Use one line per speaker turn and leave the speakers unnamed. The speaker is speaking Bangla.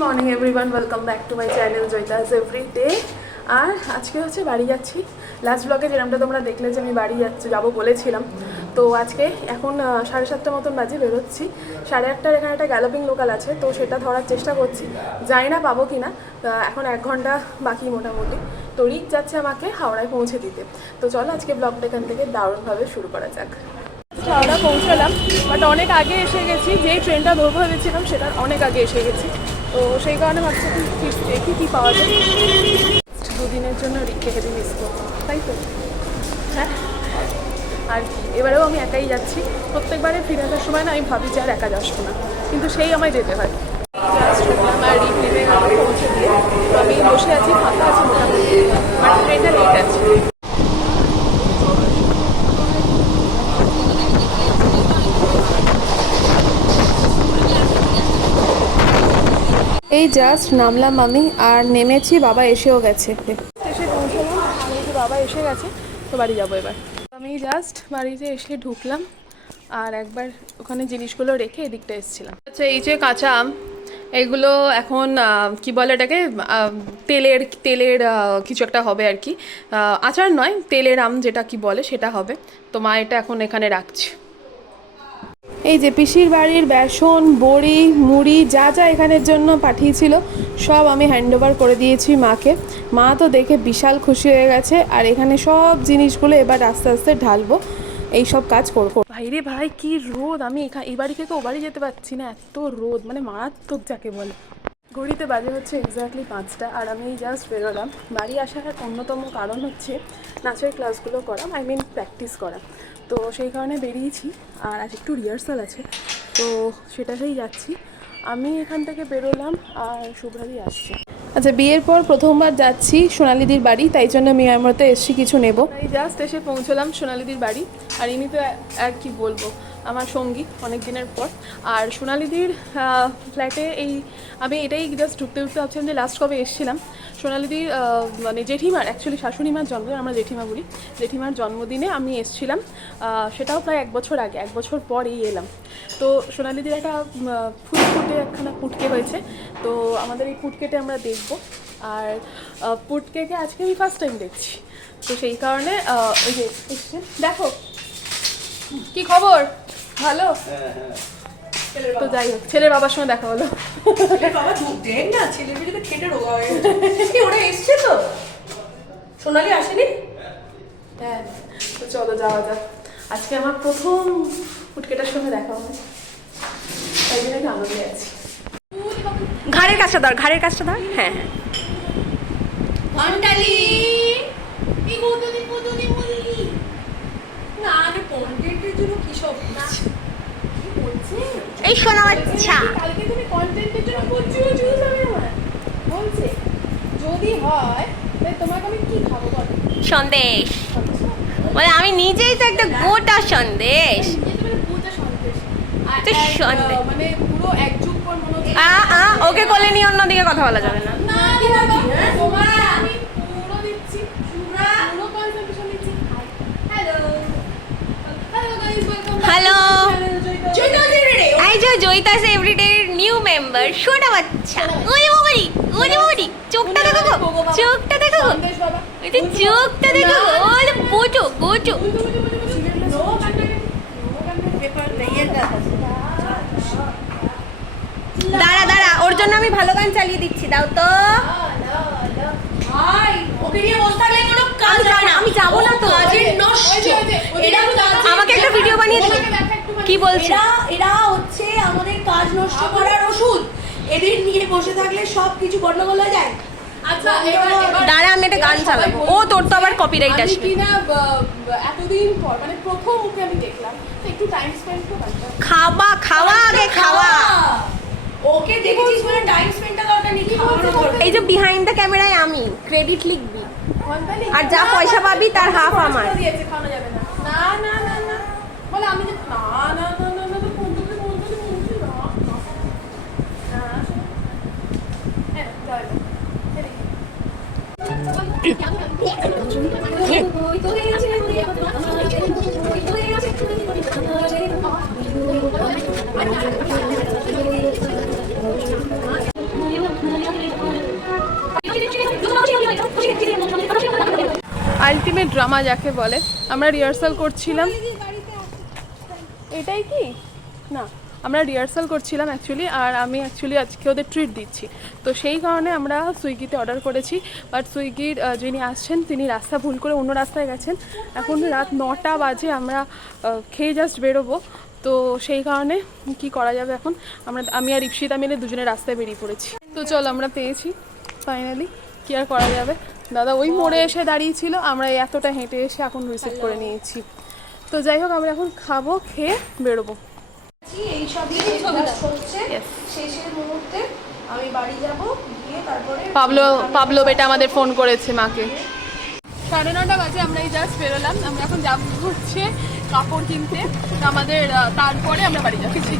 Morning everyone welcome back to my channel Joyita's every day আর আজকে হচ্ছে বাড়ি যাচ্ছি। লাস্ট ব্লগে যেরকমটা তোমরা দেখলে যে আমি বাড়ি যাচ্ছি, যাব বলেছিলাম। তো আজকে এখন সাড়ে সাতটা মতন বাজে, বেরোচ্ছি। সাড়ে আটটার এখানে একটা গ্যালোপিং লোকাল আছে, তো সেটা ধরার চেষ্টা করছি। জানি না পাবো কি না এখন এক ঘণ্টা বাকি মোটামুটি। তো রিক যাচ্ছে আমাকে হাওড়ায় পৌঁছে দিতে। তো চলো আজকে ব্লগটা এখান থেকে দারুণভাবে শুরু করা যাক। হাওড়া পৌঁছলাম বাট অনেক আগে এসে গেছি। যেই ট্রেনটা ধরবো ভেবেছিলাম, সেটার অনেক আগে এসে গেছি। তো সেই কারণে ভাবছি দেখি কী পাওয়া যায়। দুদিনের জন্য রিকে হেভি মিস করব, তাই তো? হ্যাঁ? আর কি, এবারেও আমি একাই যাচ্ছি। প্রত্যেকবারে ফিরে আসার সময় না, আমি ভাবি যে আর একা যাসবো না, কিন্তু সেই আমায় যেতে হয়। আর রিক পৌঁছে দিয়ে আমি বসে আছি, ফাঁকা আছি মোটামুটি বাট ট্রেনটা লেট আছে এই জাস্ট নামলাম আমি, আর নেমেছি, বাবা এসেও গেছে। এসে পৌঁছলাম, আমি যে বাবা এসে গেছে, তো বাড়ি যাব এবার। আমি জাস্ট বাড়িতে এসে ঢুকলাম, আর একবার ওখানে জিনিসগুলো রেখে এদিকটা এসেছিলাম। আচ্ছা এই যে কাঁচা আম, এগুলো এখন কি বলে এটাকে তেলের তেলের কিছু একটা হবে আর কি। আচার নয়, তেলের আম যেটা কি বলে সেটা হবে। তো মা এটা এখন এখানে রাখছে। এই যে পিসির বাড়ির বেসন, বড়ি, মুড়ি, যা যা এখানের জন্য পাঠিয়েছিল, সব আমি হ্যান্ডওভার করে দিয়েছি মাকে। মা তো দেখে বিশাল খুশি হয়ে গেছে, আর এখানে সব জিনিসগুলো এবার আস্তে আস্তে ঢালবো। এই সব কাজ করব। ভাইরে ভাই, কি রোদ! আমি এখানে এই বাড়ি থেকে ও বাড়ি যেতে পারছি না, এত রোদ মানে মারাত্মক যাকে বলে। ঘড়িতে বাজে হচ্ছে এক্স্যাক্টলি পাঁচটা, আর আমি জাস্ট বেরোলাম। বাড়ি আসার অন্যতম কারণ হচ্ছে নাচের ক্লাসগুলো করা আই মিন প্র্যাকটিস করা। তো সেই কারণে বেরিয়েছি, আর আজ একটু রিহার্সাল আছে, তো সেটাতেই যাচ্ছি। আমি এখান থেকে বেরোলাম, আর শুভ্রাদি আসছে। আচ্ছা বিয়ের পর প্রথমবার যাচ্ছি সোনালিদির বাড়ি, তাই জন্য মতো এসছি কিছু নেব। জাস্ট এসে পৌঁছলাম সোনালিদির বাড়ি, আর ইনি তো আর কি বলব? আমার সঙ্গী অনেক দিনের পর। আর সোনালিদির ফ্ল্যাটে এই আমি এটাই জাস্ট ঢুকতে ঢুকতে ভাবছিলাম যে লাস্ট কবে এসেছিলাম। সোনালিদির মানে জেঠিমার অ্যাকচুয়ালি শাশুড়িমার জন্মদিন আমরা জেঠিমা বলি জেঠিমার জন্মদিনে আমি এসেছিলাম। সেটাও প্রায় এক বছর আগে এক বছর পরেই এলাম। তো সোনালিদির একটা উম, আহ, ফুট ফুটে একখানা পুটকে হয়েছে। তো আমাদের এই পুটকেটে আমরা দেখব। আর পুটকেকে আজকে আমি ফার্স্ট টাইম দেখছি। তো সেই কারণে ওই যে দেখো কি খবর? ভালো? তো যাই হোক ছেলের বাবার সঙ্গে দেখা হলো।
বাবা দেখ না ছেলে মেয়ে তো খেটে রোগা হয়ে গেছে। ওরা এসছে তো? সোনালি আসেনি?
হ্যাঁ তো চলো যাওয়া যাক। আজকে আমার প্রথম ফুটকেটার সঙ্গে দেখা হবে। তাই জন্য একটু আনন্দে আছি। ঘাড়ের কাজটা ধর ঘাড়ের কাজটা ধর। হ্যাঁ হ্যাঁ।
ঘন্টালি এই বদলি বদলি বলি না না কন্টেন্টের জন্য কি সব
এই শোনা বাচ্চা
কালকে তুমি কন্টেন্টের জন্য জুস হবে আমার বলছে যদি হয় তাহলে তোমাকে আমি কি খাব বলো
সন্দেশ মানে আমি নিজেই তো একটা গোটা সন্দেশ তো সন্দেশ।
মানে পুরো এক পর মনে
হচ্ছে আ আ ওকে কোলে নিয়ে অন্যদিকে কথা বলা যাবে না
না তোমার আমি পুরো দিচ্ছি পুরো কনসেন্ট্রেশন দিচ্ছি hello hello guys welcome
hello এই যে জয়িতাস এভরিডে নিউ মেম্বার সোনা বাচ্চা ওরে বাবারি ওরে বাবারি চোখটা দেখো গো, চোখটা দেখো গো। ওই যে চোখটা দেখো গো, ওরে বোটো গোটো দাঁড়া দাঁড়া ওর জন্য আমি ভালো গান চালিয়ে দিচ্ছি দাও তো আমি যাব না আমাকে একটা ভিডিও বানিয়ে কি বলছে
এরা কাজ নষ্ট করার ওষুধ এদের নিয়ে বসে থাকলে সব কিছু গন্ডগোল হয়ে যায় আচ্ছা
এবার এবার দাঁড়া আমি একটা গান চালাবো ও তোর তো আবার কপিরাইট
আমি আসবে কিনা ব- ব- এতদিন পর মানে প্রথম ওকে আমি দেখলাম একটু টাইম স্পেন্ড
খাওয়া খাওয়া আগে খাওয়া
ওকে দেখেছিস বলে টাইম স্পেন্ডটা দরকার নেই
এই যে বিহাইন্ড দ্য ক্যামেরায় আমি ক্রেডিট লিখবি আর যা পয়সা পাবি তার হাফ আমার
না না না না বলে আমি না না না
আলটিমেট ড্রামা যাকে বলে, আমরা রিহার্সাল করছিলাম। এটাই কি? না, আমরা রিহার্সাল করছিলাম অ্যাকচুয়ালি আর আমি অ্যাকচুয়ালি আজকে ওদের ট্রিট দিচ্ছি। তো সেই কারণে আমরা সুইগিতে অর্ডার করেছি বাট সুইগির যিনি আসছেন, তিনি রাস্তা ভুল করে অন্য রাস্তায় গেছেন। এখন রাত নটা বাজে, আমরা খেয়ে জাস্ট বেরোবো। তো সেই কারণে কি করা যাবে এখন? আমরা, আমি আর ইপসিতা মিলে দুজনে রাস্তায় বেরিয়ে পড়েছি। তো চল, আমরা পেয়েছি ফাইনালি কি আর করা যাবে? দাদা ওই মোড়ে এসে দাঁড়িয়েছিল আমরা এতটা হেঁটে এসে এখন রিসিভ করে নিয়েছি। তো যাই হোক আমরা এখন খাব খেয়ে বেরোবো। পাবলো পাবলো বেটা আমাদের ফোন করেছে মাকে। সাড়ে নটা বাজে আমরা এই জাস্ট বেরোলাম আমরা এখন যাব হচ্ছে কাপড় কিনতে। আমাদের তারপরে আমরা বাড়ি যাচ্ছি।